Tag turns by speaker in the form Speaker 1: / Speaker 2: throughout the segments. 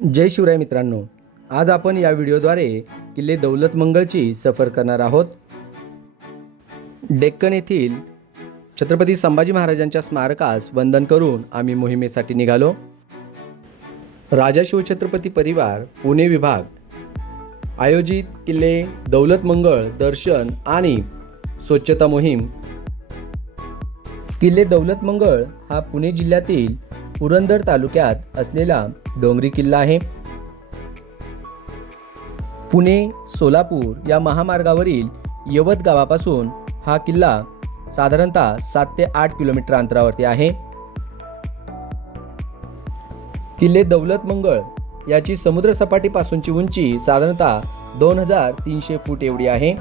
Speaker 1: जय शिवराय मित्रांनो आज आपण या व्हिडिओद्वारे किल्ले दौलत मंगळची सफर करणार आहोत. डेक्कन येथील छत्रपती संभाजी महाराजांच्या स्मारकास वंदन करून आम्ही मोहिमेसाठी निघालो. राजा शिवछत्रपती परिवार पुणे विभाग आयोजित किल्ले दौलत मंगळ दर्शन आणि स्वच्छता मोहीम. किल्ले दौलत मंगळ हा पुणे जिल्ह्यातील पुरंदर तालुक्यात असलेला डोंगरी किल्ला आहे. पुणे सोलापूर या महामार्गावरील यवत गावापासून हा किल्ला साधारणतः सात ते आठ किलोमीटर अंतरावरती आहे. किल्ले दौलत मंगळ याची समुद्रसपाटीपासूनची उंची साधारणतः दोन हजार तीनशे फूट एवढी आहे.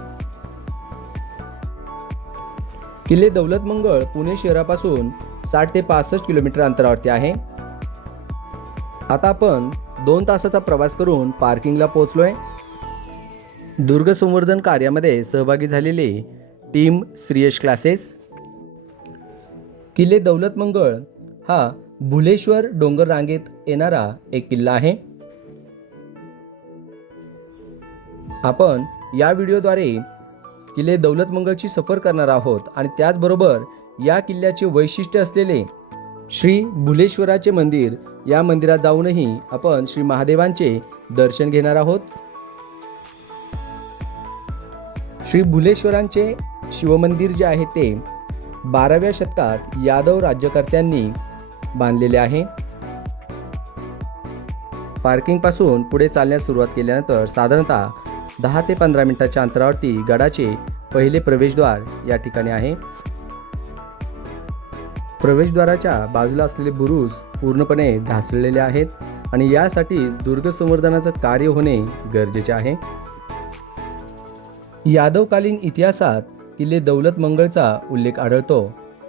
Speaker 1: किल्ले दौलत मंगळ पुणे शहरापासून साठ ते पासष्ट किलोमीटर अंतरावरती आहे. आता आपण दोन तासाचा प्रवास करून पार्किंगला पोहोचलोय. दुर्ग संवर्धन कार्यामध्ये सहभागी झालेली टीम श्रीयश क्लासेस. किल्ले दौलत मंगळ हा भुलेश्वर डोंगर रांगेत येणारा एक किल्ला आहे. आपण या व्हिडिओद्वारे किल्ले दौलत मंगळची सफर करणार आहोत आणि त्याचबरोबर या किल्ल्याचे वैशिष्ट्य असलेले श्री भुलेश्वराचे मंदिर या मंदिरात जाऊनही आपण श्री महादेवांचे दर्शन घेणार आहोत. श्री भुलेश्वरांचे शिवमंदिर जे आहे ते बाराव्या शतकात यादव राज्यकर्त्यांनी बांधलेले आहे. पार्किंगपासून पुढे चालण्यास सुरुवात केल्यानंतर साधारणतः दहा ते पंधरा मिनिटाच्या अंतरावरती गडाचे पहिले प्रवेशद्वार या ठिकाणी आहे. प्रवेशद्वाराच्या बाजूला असलेले बुरुज पूर्णपणे ढासळलेले आहेत आणि यासाठी दुर्ग संवर्धनाचं कार्य होणे गरजेचे आहे. यादवकालीन इतिहासात किल्ले दौलत मंगळचा उल्लेख आढळतो.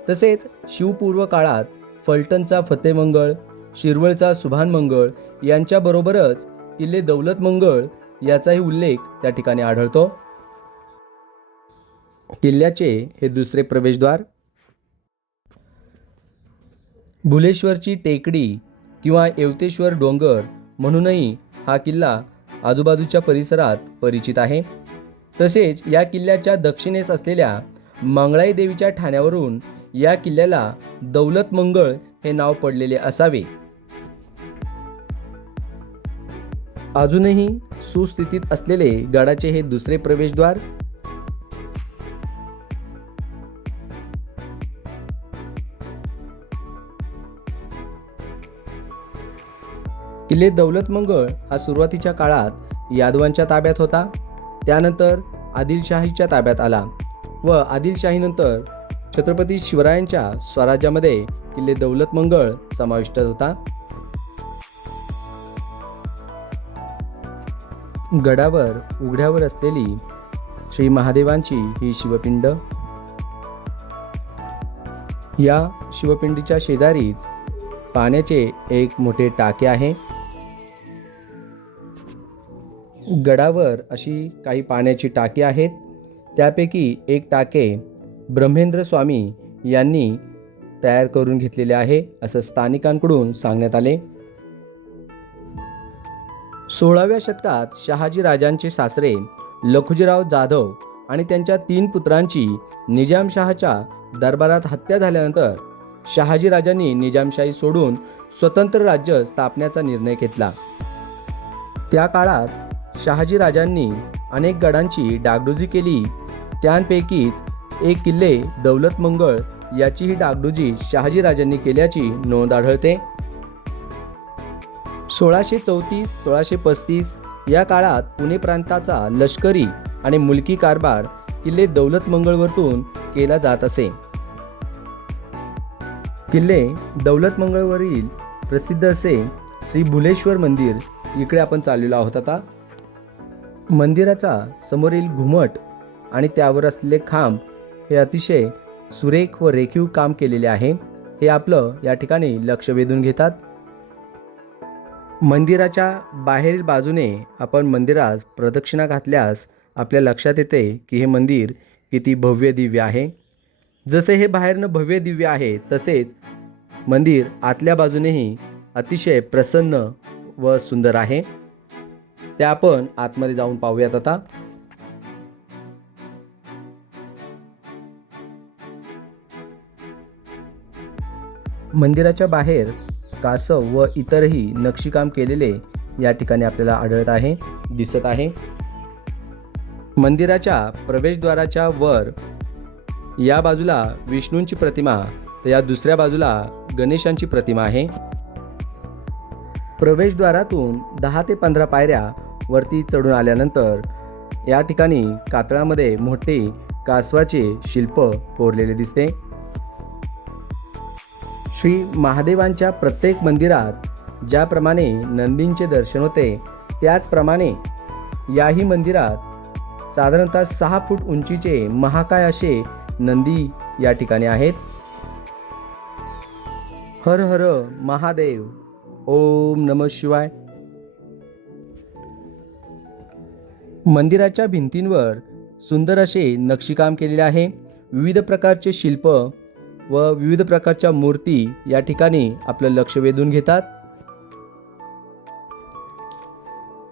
Speaker 1: तसेच शिवपूर्व काळात फलटणचा फतेमंगळ शिरवळचा सुभान मंगळ यांच्याबरोबरच किल्ले दौलत मंगळ याचाही उल्लेख त्या ठिकाणी आढळतो. किल्ल्याचे हे दुसरे प्रवेशद्वार भुलेश्वरची टेकडी किंवा येवतेश्वर डोंगर म्हणूनही हा किल्ला आजूबाजूच्या परिसरात परिचित आहे. तसेच या किल्ल्याच्या दक्षिणेस असलेल्या मंगळाई देवीच्या ठाण्यावरून या किल्ल्याला दौलत मंगळ हे नाव पडलेले असावे. अजूनही सुस्थितीत असलेले गडाचे हे दुसरे प्रवेशद्वार किल्ले दौलत मंगळ हा सुरुवातीच्या काळात यादवांच्या ताब्यात होता. त्यानंतर आदिलशाहीच्या ताब्यात आला व आदिलशाहीनंतर छत्रपती शिवरायांच्या स्वराज्यामध्ये किल्ले दौलत मंगळ समाविष्ट होता. गडावर उघड्यावर असलेली श्री महादेवांची ही शिवपिंड. या शिवपिंडीच्या शेजारीच पाण्याचे एक मोठे टाके आहे. गडावर अशी काही पाण्याची टाकी आहेत. त्यापैकी एक टाके ब्रह्मेंद्र स्वामी यांनी तयार करून घेतलेले आहे असं स्थानिकांकडून सांगण्यात आले. सोळाव्या शतकात शहाजी राजांचे सासरे लखुजीराव जाधव आणि त्यांच्या तीन पुत्रांची निजामशहाच्या दरबारात हत्या झाल्यानंतर शहाजी राजांनी निजामशाही सोडून स्वतंत्र राज्य स्थापण्याचा निर्णय घेतला. त्या काळात शहाजी राजांनी अनेक गडांची डागडुजी केली. त्यांपैकीच एक किल्ले दौलत मंगळ याचीही डागडुजी शहाजी राजांनी केल्याची नोंद आढळते. सोळाशे चौतीस सोळाशे पस्तीस या काळात पुणे प्रांताचा लष्करी आणि मुलकी कारभार किल्ले दौलत मंगळवरतून केला जात असे. किल्ले दौलत मंगळवरील प्रसिद्ध असे श्री भुलेश्वर मंदिर. इकडे आपण चाललेलो आहोत आता. मंदिराचा समोरील घुमट आणि त्यावर असलेले खांब हे अतिशय सुरेख व रेखीव काम केलेले आहे. हे आपलं या ठिकाणी लक्ष वेधून घेतात. मंदिराच्या बाहेरील बाजूने आपण मंदिरास प्रदक्षिणा घातल्यास आपल्या लक्षात येते की हे मंदिर किती भव्य दिव्य आहे. जसे हे बाहेरनं भव्य दिव्य आहे तसेच मंदिर आतल्या बाजूनेही अतिशय प्रसन्न व सुंदर आहे. ते आपण आतमध्ये जाऊन पाहूयात आता. मंदिराच्या बाहेर कासव व इतरही नक्षीकाम केलेले या ठिकाणी आपल्याला आढळत आहे दिसत आहे. मंदिराच्या प्रवेशद्वाराच्या वर या बाजूला विष्णूंची प्रतिमा तर या दुसऱ्या बाजूला गणेशांची प्रतिमा आहे. प्रवेशद्वारातून दहा ते पंधरा पायऱ्या वरती चढून आल्यानंतर या ठिकाणी कातळामध्ये मोठे कासवाचे शिल्प कोरलेले दिसते. श्री महादेवांच्या प्रत्येक मंदिरात ज्याप्रमाणे नंदींचे दर्शन होते त्याचप्रमाणे याही मंदिरात साधारणतः सहा फूट उंचीचे महाकाय असे नंदी या ठिकाणी आहेत. हर हर महादेव ओम नम शिवाय. मंदिराच्या भिंतींवर सुंदर असे नक्षीकाम केलेले आहे. विविध प्रकारचे शिल्प व विविध प्रकारच्या मूर्ती या ठिकाणी आपलं लक्ष वेधून घेतात.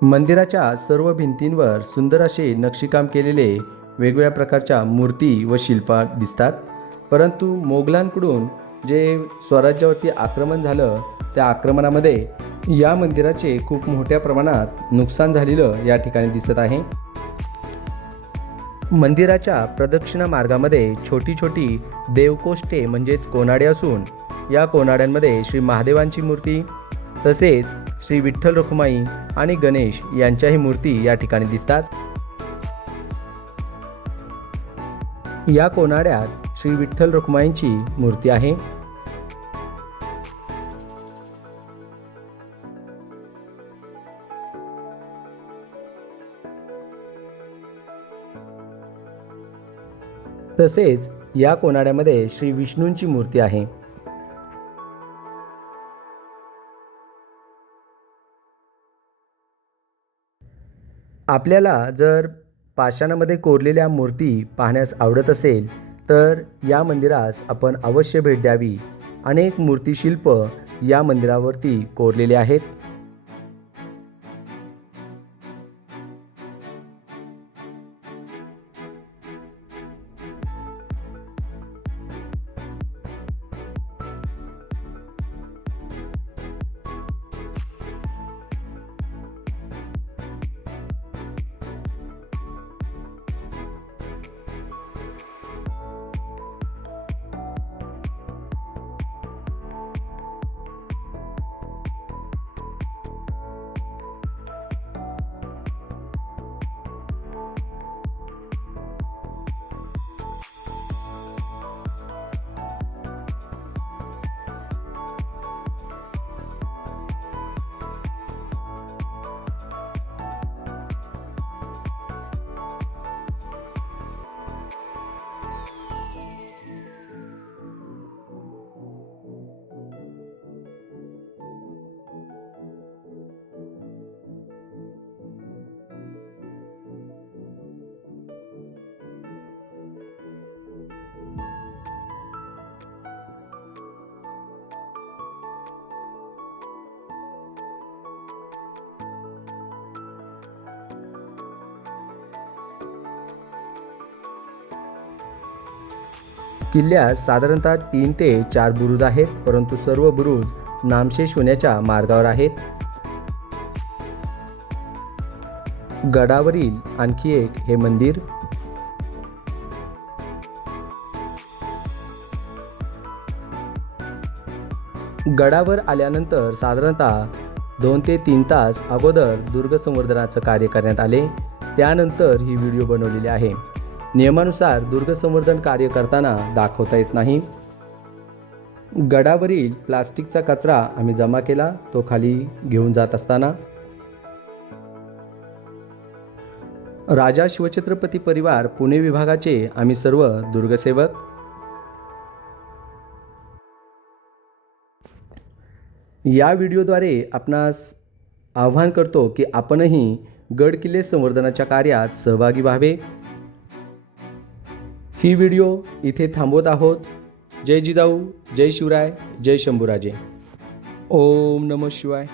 Speaker 1: मंदिराच्या सर्व भिंतींवर सुंदर असे नक्षीकाम केलेले वेगवेगळ्या प्रकारच्या मूर्ती व शिल्पा दिसतात. परंतु मोगलांकडून जे स्वराज्यावरती आक्रमण झालं त्या आक्रमणामध्ये या मंदिराचे खूप मोठ्या प्रमाणात नुकसान झालेलं या ठिकाणी दिसत आहे. मंदिराच्या प्रदक्षिणा मार्गामध्ये छोटी छोटी देवकोष्ठे म्हणजेच कोनाडे असून या कोनाड्यांमध्ये श्री महादेवांची मूर्ती तसेच श्री विठ्ठल रखुमाई आणि गणेश यांच्याही मूर्ती या ठिकाणी दिसतात. या कोनाड्यात श्री विठ्ठल रखुमाईंची मूर्ती आहे. तसेच या कोनाड्यामध्ये श्री विष्णूंची मूर्ती आहे. आपल्याला जर पाषाणामध्ये कोरलेल्या मूर्ती पाहण्यास आवडत असेल तर या मंदिरास आपण अवश्य भेट द्यावी. अनेक मूर्तिशिल्प या मंदिरावरती कोरलेले आहेत. किल्ल्यात साधारणतः तीन ते चार बुरुज आहेत परंतु सर्व बुरुज नामशेष होण्याच्या मार्गावर आहेत. गडावरील आणखी एक हे मंदिर. गडावर आल्यानंतर साधारणतः दोन ते तीन तास अगोदर दुर्ग संवर्धनाचं कार्य करण्यात आले. त्यानंतर ही व्हिडिओ बनवलेली आहे. नियमानुसार दुर्ग संवर्धन कार्य करताना दाखवता येत नाही. गडावरील प्लास्टिकचा कचरा आम्ही जमा केला तो खाली घेऊन जात असताना. राजा शिवछत्रपती परिवार पुणे विभागाचे आम्ही सर्व दुर्गसेवक. या व्हिडिओद्वारे आपणास आव्हान करतो की आपणही गड किल्ले संवर्धनाच्या कार्यात सहभागी व्हावे. ही व्हिडिओ इथे थांबवत आहोत. जय जिजाऊ जय शिवराय जय शंभूराजे. ओम नम शिवाय.